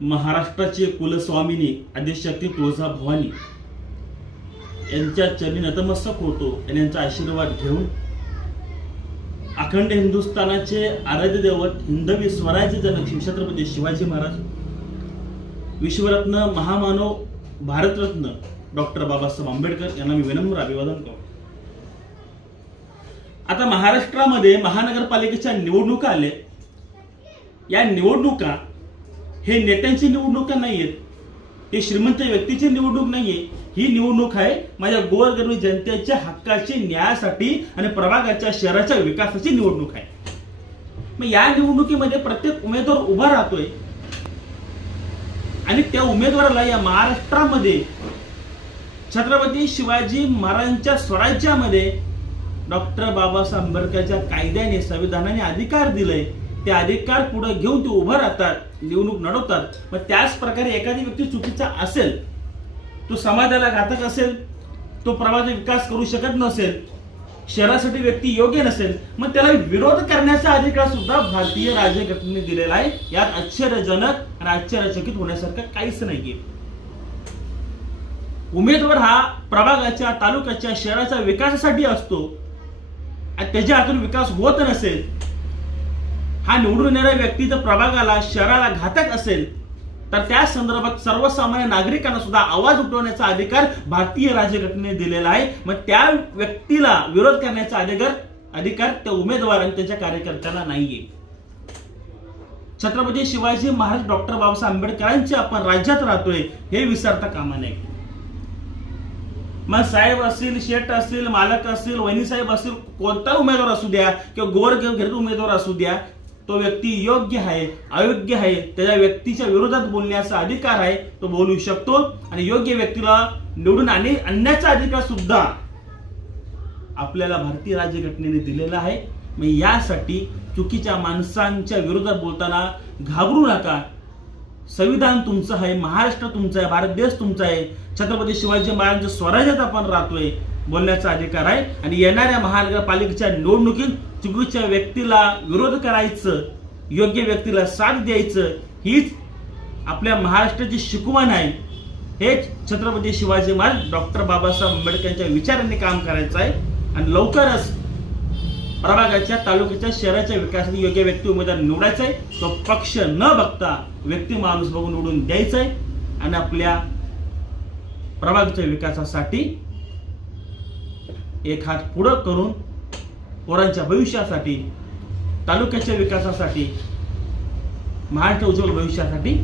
महाराष्ट्राचे कुलस्वामिनी आदिशक्ती तुळजाभवानी यांच्या चरणी नतमस्तक होतो आणि यांचा आशीर्वाद घेऊन अखंड हिंदुस्थानाचे आराध्य दैवत हिंदवी स्वराज्य जनक शिवछत्रपती शिवाजी महाराज, विश्वरत्न महामानव भारतरत्न डॉक्टर बाबासाहेब आंबेडकर यांना मी विनम्र अभिवादन करतो। आता महाराष्ट्रामध्ये महानगरपालिकेच्या निवडणुका आल्या। या निवडणुका हे नेत्यांची निवडणुका नाहीयेत, हे श्रीमंत व्यक्तीची निवडणूक नाहीये। ही निवडणूक आहे माझ्या गोरगरीब जनतेच्या हक्काची, न्यायासाठी आणि प्रभागाच्या शहराच्या विकासाची निवडणूक आहे। मग या निवडणुकीमध्ये प्रत्येक उमेदवार उभा राहतोय आणि त्या उमेदवाराला या महाराष्ट्रामध्ये छत्रपती शिवाजी महाराजांच्या स्वराज्यामध्ये डॉक्टर बाबासाहेब आंबेडकरच्या कायद्याने, संविधानाने अधिकार दिले। ते अधिकार पुढे घेऊन ते उभं राहतात, निवडणूक लढवतात। मग त्याच प्रकारे एखादी व्यक्ती चुकीचा असेल, तो समाजाला घातक असेल, तो प्रभागाचा विकास करू शकत नसेल, शहरासाठी व्यक्ती योग्य नसेल, मग त्याला विरोध करण्याचा अधिकार सुद्धा भारतीय राज्यघटनेने दिलेला आहे। यात आश्चर्यजनक आणि आश्चर्यचकित होण्यासारखं काहीच नाहीये। उमेदवार हा प्रभागाच्या, तालुक्याच्या, शहराच्या विकासासाठी असतो आणि त्याच्या हातून विकास होत नसेल, हा निवडून येणाऱ्या व्यक्ती जर प्रभागाला, शहराला घातक असेल, तर त्या संदर्भात सर्वसामान्य नागरिकांना सुद्धा आवाज उठवण्याचा अधिकार भारतीय राज्यघटनेने दिलेला आहे। मग त्या व्यक्तीला विरोध करण्याचा अधिकार त्या उमेदवार आणि त्याच्या कार्यकर्त्याला नाहीये। छत्रपती शिवाजी महाराज डॉक्टर बाबासाहेब आंबेडकरांचे आपण राज्यात राहतोय हे विसरता कामा नये। मग साहेब असतील, शेठ असतील, मालक असतील, वहिनी साहेब असतील, कोणता उमेदवार असू द्या किंवा गोरगरीब उमेदवार असू द्या, तो व्यक्ती योग्य आहे, अयोग्य आहे, त्याच्या व्यक्तीच्या विरोधात बोलण्याचा अधिकार आहे, तो बोलू शकतो आणि योग्य व्यक्तीला निवडून आणण्याचा अधिकार सुद्धा आपल्याला भारतीय राज्यघटनेने दिलेला आहे। मग यासाठी चुकीच्या माणसांच्या विरोधात बोलताना घाबरू नका। संविधान तुमचं आहे, महाराष्ट्र तुमचं आहे, भारत देश तुमचा आहे, छत्रपती शिवाजी महाराजांच्या स्वराज्यात आपण राहतोय, बोलण्याचा अधिकार आहे। आणि येणाऱ्या महानगरपालिकेच्या निवडणुकीत चुकीच्या व्यक्तीला विरोध करायचं, योग्य व्यक्तीला साथ द्यायचं, हीच आपल्या महाराष्ट्राची शिकवण आहे। हेच छत्रपती शिवाजी महाराज डॉक्टर बाबासाहेब आंबेडकरांच्या विचारांनी काम करायचं आहे आणि लवकरच प्रभागाच्या, तालुक्याच्या, शहराच्या विकासासाठी योग्य व्यक्ती उमेदवार निवडायचा आहे। तो पक्ष न बघता व्यक्ती माणूस बघून निवडून द्यायचा आहे आणि आपल्या प्रभागाच्या विकासासाठी एक हात पुढे करून पोरांच्या भविष्यासाठी, तालुक्याच्या विकासासाठी, महाराष्ट्र उज्ज्वल भविष्यासाठी